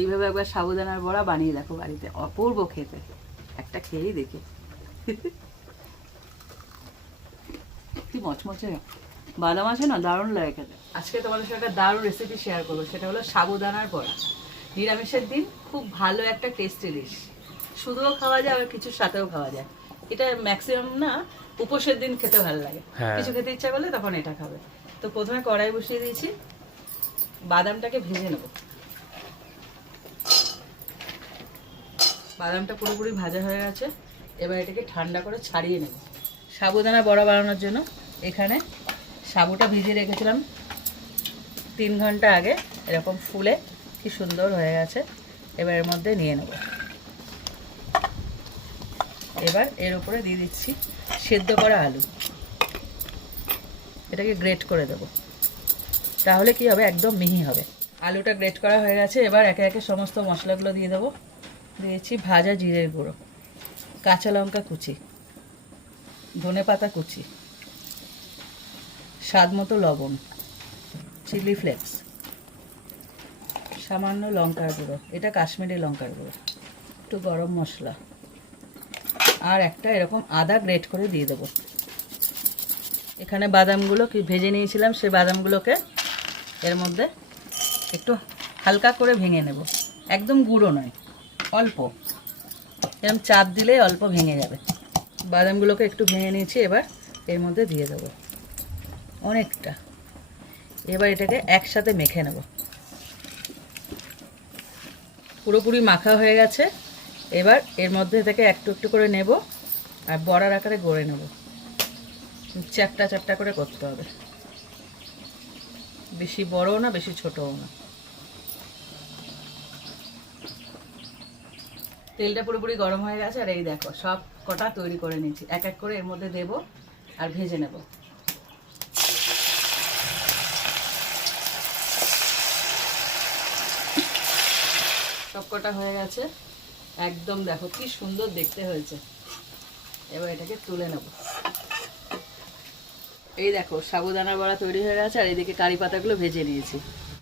এইভাবে একবার সাবুদানার বড়া বানিয়ে দেখো বাড়িতে, অপূর্ব খেতে। একটা খেয়েই দেখে কি মচমচে বাদাম আছে না, দারুণ লাগে খেতে। আজকে তোমাদের সাথে একটা দারুণ রেসিপি শেয়ার করবো, সেটা হলো সাবুদানার বড়া। নিরামিষের দিন খুব ভালো একটা টেস্টি ডিশ, শুধুও খাওয়া যায় আর কিছুর সাথেও খাওয়া যায়। এটা ম্যাক্সিমাম না উপোসের দিন খেতে ভালো লাগে, কিছু খেতে ইচ্ছা করলে তখন এটা খাবে। তো প্রথমে কড়াই বসিয়ে দিয়েছি, বাদামটাকে ভেজে নেব। বাদামটা পুরোপুরি ভাজা হয়ে গেছে, এবার এটাকে ঠান্ডা করে ছাড়িয়ে নেব। সাবুদানা বড়া বানানোর জন্য এখানে সাবুটা ভিজিয়ে রেখেছিলাম 3 ঘন্টা আগে, এরকম ফুলে কি সুন্দর হয়ে গেছে। এবার এর মধ্যে নিয়ে নেব। এবার এর উপরে দিয়ে দিচ্ছি সেদ্ধ করা আলু, এটাকে গ্রেট করে দেব, তাহলে কি হবে, একদম মিহি হবে। আলুটা গ্রেট করা হয়ে গেছে, এবার একে একে সমস্ত মশলাগুলো দিয়ে দেবো। দিয়েছি ভাজা জিরের গুঁড়ো, কাঁচা লঙ্কা কুচি, ধনেপাতা কুচি, স্বাদ মতো লবণ, চিলি ফ্লেক্স, সামান্য লঙ্কার গুঁড়ো, এটা কাশ্মীরি লঙ্কার গুঁড়ো, একটু গরম মশলা, আর একটা এরকম আদা গ্রেট করে দিয়ে দেবো। এখানে বাদামগুলো কি ভেজে নিয়েছিলাম, সেই বাদামগুলোকে এর মধ্যে একটু হালকা করে ভেঙে নেব, একদম গুঁড়ো নয়, অল্প, এরকম চাপ দিলেই অল্প ভেঙে যাবে। বাদামগুলোকে একটু ভেঙে নিয়েছি, এবার এর মধ্যে দিয়ে দেবো অনেকটা। এবার এটাকে একসাথে মেখে নেব। পুরোপুরি মাখা হয়ে গেছে, এবার এর মধ্যে থেকে একটু একটু করে নেব আর বড়ার আকারে গড়ে নেব। চ্যাপটা চ্যাপটা করে করতে হবে, বেশি বড়ও না বেশি ছোটও না। তেলটা পুরোপুরি গরম হয়ে গেছে, আর এই দেখো সব কটা তৈরি করে নিয়েছি, এক এক করে এর মধ্যে দেব আর ভেজে নেব। সব কটা হয়ে গেছে, একদম দেখো কি সুন্দর দেখতে হয়েছে। এবার এটাকে তুলে নেব। এই দেখো সাবুদানা বড়া তৈরি হয়ে গেছে, আর এদিকে কারি পাতাগুলো ভেজে নিয়েছি।